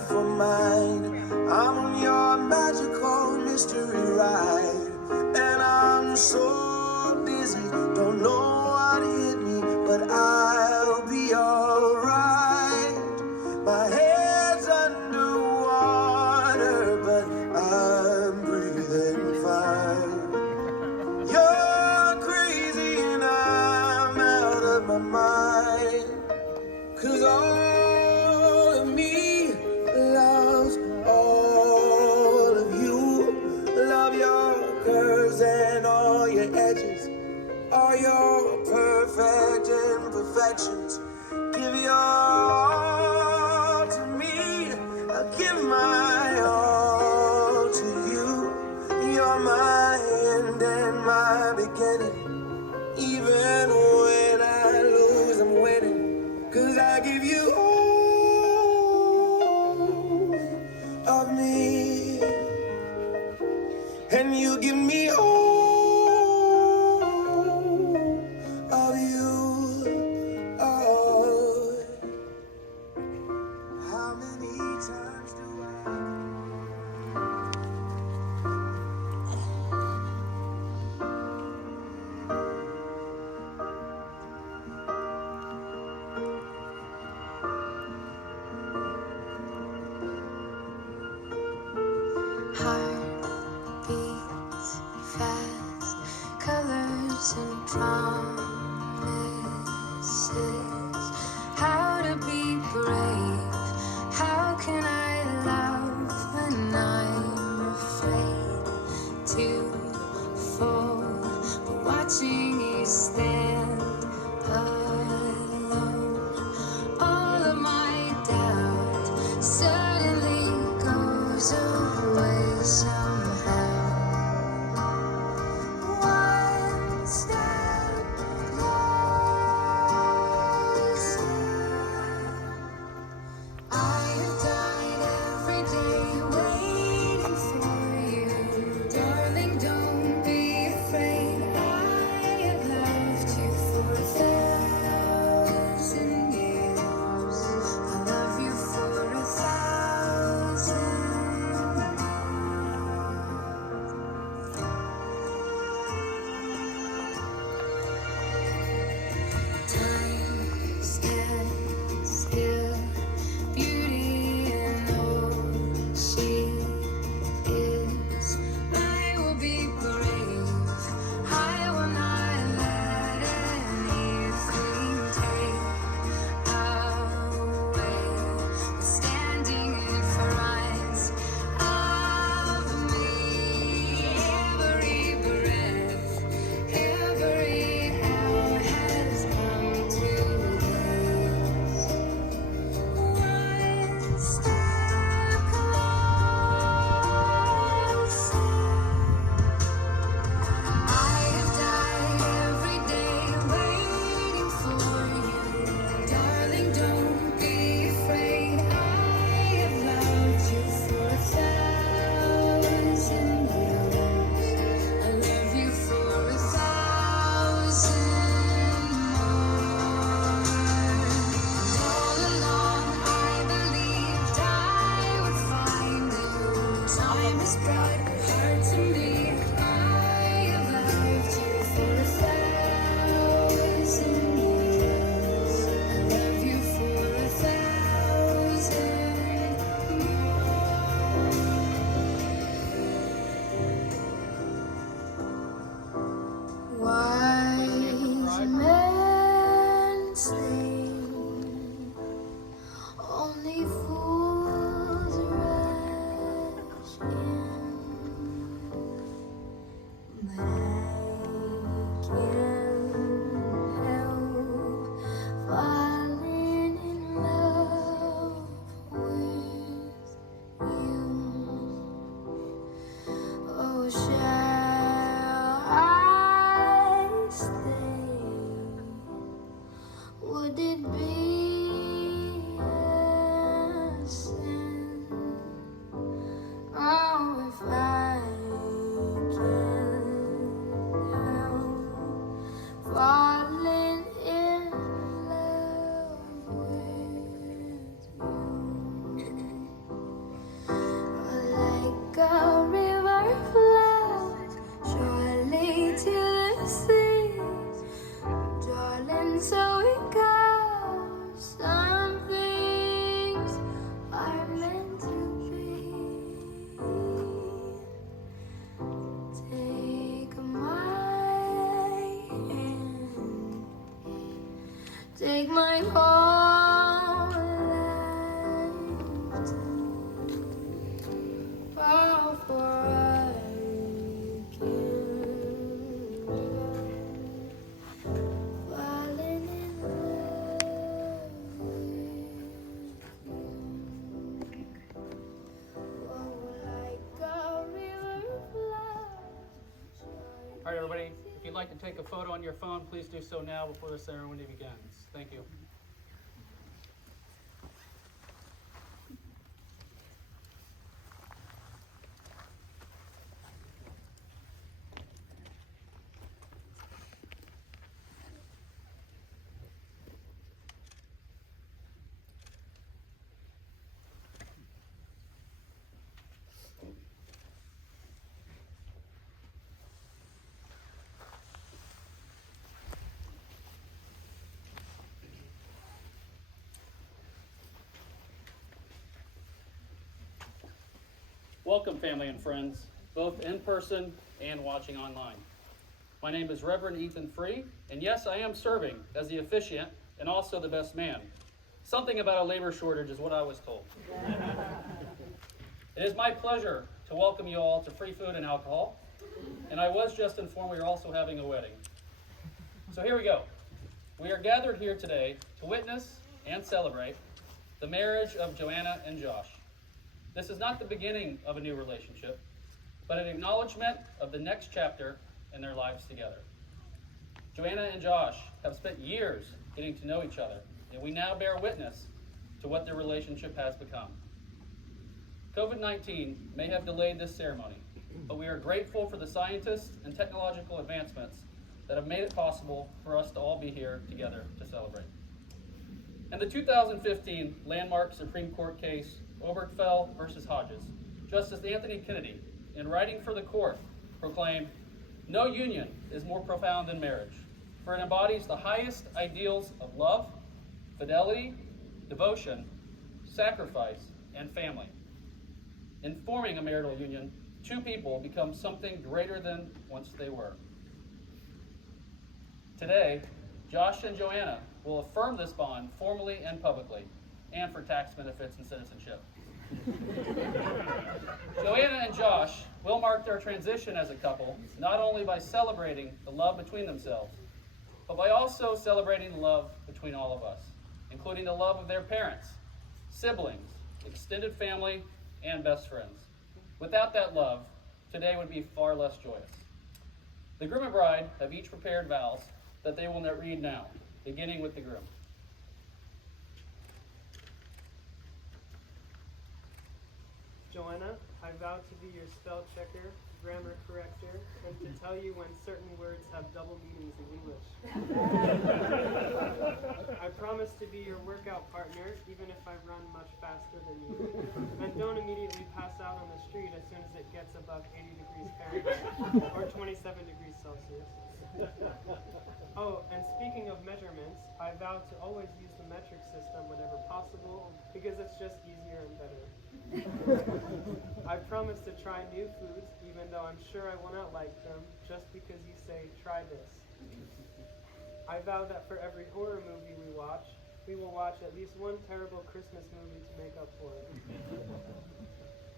beautiful mind. I'm on your magical mystery ride, and I'm so dizzy, don't know what hit me, but I'll be alright. My head's underwater, but I'm breathing fine. You're crazy and I'm out of my mind, 'cause all of me loves all of you. Love your curves and all your edges, all your perfect imperfections. Give your all to me, I'll give my all to you. You're my end and my beginning. Even when I lose, I'm winning, 'cause I give you all of me, and you give me all of you. Oh, how many times do I Heart beats fast, colors and promises. How to be brave? How can I love when I'm afraid to fall? But watching you stand alone, all of my doubt suddenly goes away somehow. One step closer. I have died every day waiting for you. Darling, don't be afraid. I have loved you for 1,000 years. I love you for 1,000. Time stands still, beauty and all she is. I will be brave, I will not let anything take away the standing in front of me. Every breath, every hour has come to this. One step closer. I have died every day waiting for you. Darling, don't be afraid. I have loved you for 1,000 years. I love you for 1,000 more. All along I believed I Take my whole life, fall for I can falling in love with you. Oh, like a river flows. All right, everybody, if you'd like to take a photo on your phone, please do so now before the ceremony begins. Thank you. Welcome, family and friends, both in person and watching online. My name is Reverend Ethan Free, and yes, I am serving as the officiant and also the best man. Something about a labor shortage is what I was told. It is my pleasure to welcome you all to free food and alcohol, and I was just informed we are also having a wedding. So here we go. We are gathered here today to witness and celebrate the marriage of Joanna and Josh. This is not the beginning of a new relationship, but an acknowledgement of the next chapter in their lives together. Joanna and Josh have spent years getting to know each other, and we now bear witness to what their relationship has become. COVID-19 may have delayed this ceremony, but we are grateful for the scientists and technological advancements that have made it possible for us to all be here together to celebrate. In the 2015 landmark Supreme Court case, Obergefell versus Hodges, Justice Anthony Kennedy, in writing for the court, proclaimed, "No union is more profound than marriage, for it embodies the highest ideals of love, fidelity, devotion, sacrifice, and family. In forming a marital union, two people become something greater than once they were." Today, Josh and Joanna will affirm this bond formally and publicly, and for tax benefits and citizenship. Joanna and Josh will mark their transition as a couple, not only by celebrating the love between themselves, but by also celebrating the love between all of us, including the love of their parents, siblings, extended family, and best friends. Without that love, today would be far less joyous. The groom and bride have each prepared vows that they will read now, beginning with the groom. Joanna, I vow to be your spell checker, grammar corrector, and to tell you when certain words have double meanings in English. I promise to be your workout partner, even if I run much faster than you. And don't immediately pass out on the street as soon as it gets above 80 degrees Fahrenheit, or 27 degrees Celsius. Oh, and speaking of measurements, I vow to always use the metric system whenever possible, because it's just easier and better. I promise to try new foods, even though I'm sure I will not like them, just because you say, try this. I vow that for every horror movie we will watch at least one terrible Christmas movie to make up for it.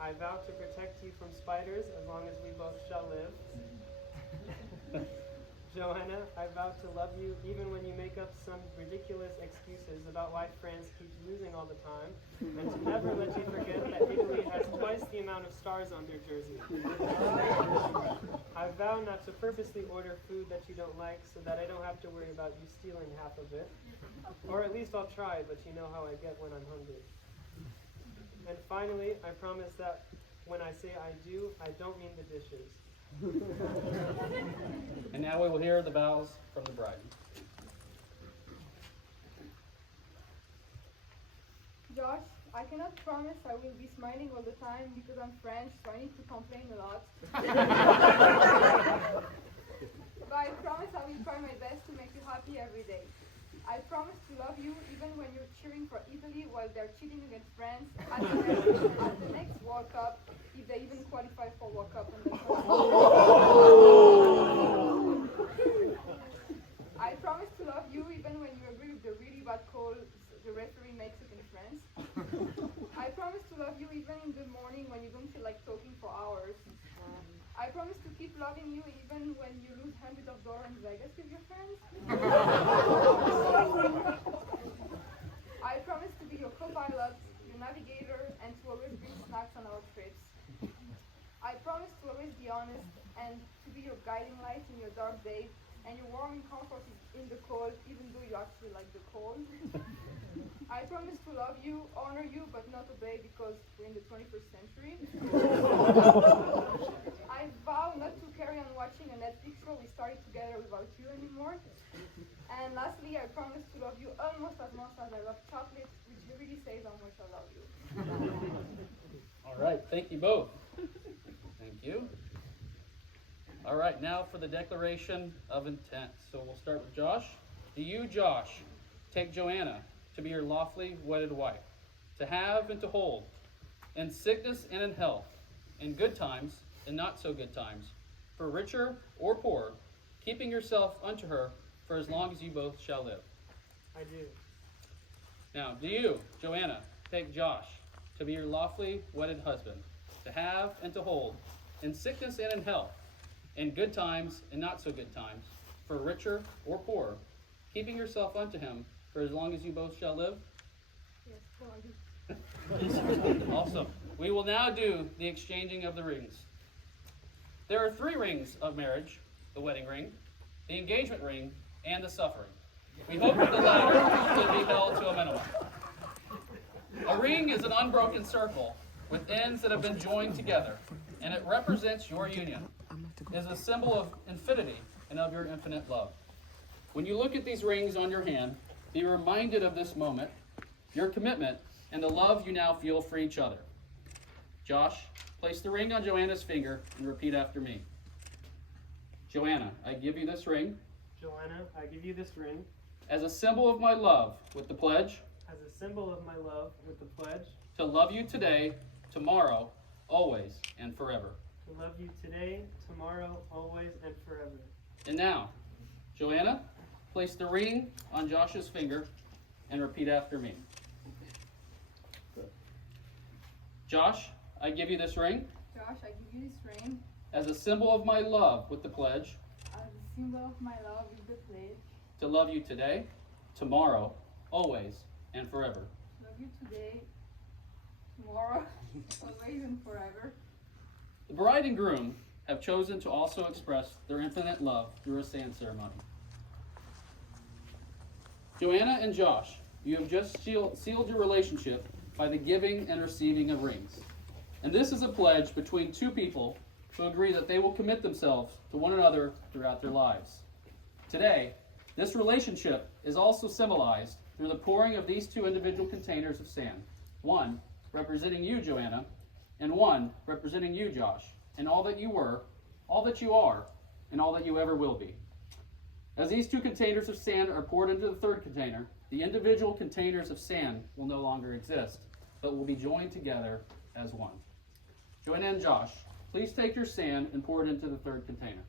I vow to protect you from spiders as long as we both shall live. Joanna, I vow to love you even when you make up some ridiculous excuses about why France keeps losing all the time, and to never let you forget that Italy has twice the amount of stars on their jersey. I vow not to purposely order food that you don't like so that I don't have to worry about you stealing half of it. Or at least I'll try, but you know how I get when I'm hungry. And finally, I promise that when I say I do, I don't mean the dishes. And now we will hear the vows from the bride. Josh, I cannot promise I will be smiling all the time because I'm French, so I need to complain a lot. But I promise I will try my best to make you happy every day. I promise to love you even when you're cheering for Italy while they're cheating against France at the next World Cup, if they even qualify for World Cup. I promise to love you even when you agree with the really that call the referee Mexican friends. I promise to love you even in the morning when you don't feel like talking for hours. I promise to keep loving you even when you lose hundreds of dollars in Vegas with your friends. I promise to be your co-pilot, your navigator, and to always bring snacks on our trips. I promise to always be honest and to be your guiding light in your dark days and your warm comfort in the cold, even though you actually like the cold. I promise to love you, honor you, but not obey because we're in the 21st century. I vow not to carry on watching a Netflix show we started together without you anymore. And lastly, I promise to love you almost as much as I love chocolate, which really says how much I love you. All right, thank you both. Thank you. All right, now for the declaration of intent. So we'll start with Josh. Do you, Josh, take Joanna to be your lawfully wedded wife, to have and to hold, in sickness and in health, in good times and not so good times, for richer or poorer, keeping yourself unto her for as long as you both shall live? I do. Now, do you, Joanna, take Josh to be your lawfully wedded husband, to have and to hold, in sickness and in health, in good times and not so good times, for richer or poorer, keeping yourself unto him for as long as you both shall live? Yes, go on. Awesome. We will now do the exchanging of the rings. There are 3 rings of marriage: the wedding ring, the engagement ring, and the suffering. We hope that the latter will be held to a minimum. A ring is an unbroken circle with ends that have been joined together, and it represents your union. It is a symbol of infinity and of your infinite love. When you look at these rings on your hand, be reminded of this moment, your commitment, and the love you now feel for each other. Josh, place the ring on Joanna's finger and repeat after me. Joanna, I give you this ring Joanna, I give you this ring as a symbol of my love with the pledge as a symbol of my love with the pledge to love you today, tomorrow, always, and forever. to love you today, tomorrow, always, and forever. And now, Joanna, place the ring on Josh's finger and repeat after me. Josh, I give you this ring Josh, I give you this ring as a symbol of my love with the pledge as a symbol of my love with the pledge to love you today, tomorrow, always, and forever. to love you today, tomorrow, always, and forever. The bride and groom have chosen to also express their infinite love through a sand ceremony. Joanna and Josh, you have just sealed your relationship by the giving and receiving of rings. And this is a pledge between 2 people who agree that they will commit themselves to one another throughout their lives. Today, this relationship is also symbolized through the pouring of these 2 individual containers of sand, one representing you, Joanna, and one representing you, Josh, and all that you were, all that you are, and all that you ever will be. As these 2 containers of sand are poured into the 3rd container, the individual containers of sand will no longer exist, but will be joined together as one. Joanna and Josh, please take your sand and pour it into the 3rd container.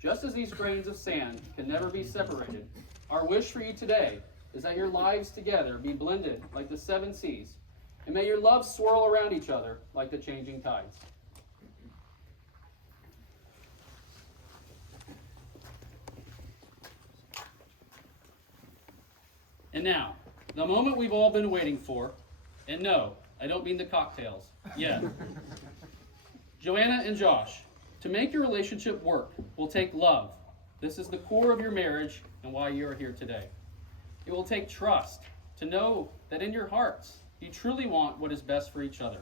Just as these grains of sand can never be separated, our wish for you today is that your lives together be blended like the 7 seas, and may your love swirl around each other like the changing tides. And now, the moment we've all been waiting for, and no, I don't mean the cocktails, yet. Joanna and Josh, to make your relationship work will take love. This is the core of your marriage and why you are here today. It will take trust to know that in your hearts you truly want what is best for each other.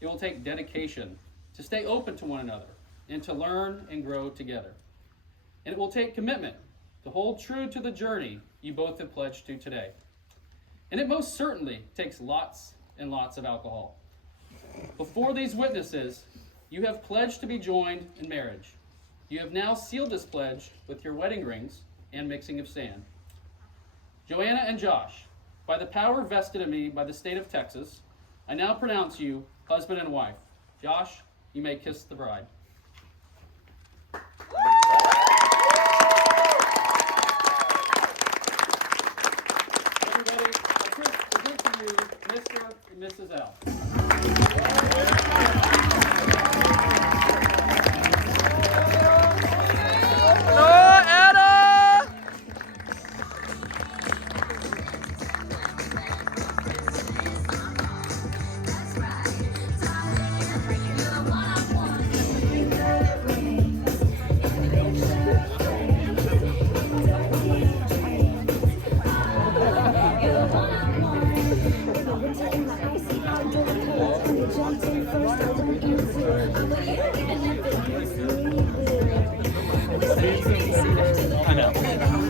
It will take dedication to stay open to one another and to learn and grow together. And it will take commitment to hold true to the journey you both have pledged to today. And it most certainly takes lots and lots of alcohol. Before these witnesses, you have pledged to be joined in marriage. You have now sealed this pledge with your wedding rings and mixing of sand. Joanna and Josh, by the power vested in me by the state of Texas, I now pronounce you husband and wife. Josh, you may kiss the bride. Everybody, I present to you Mr. and Mrs. L. I know.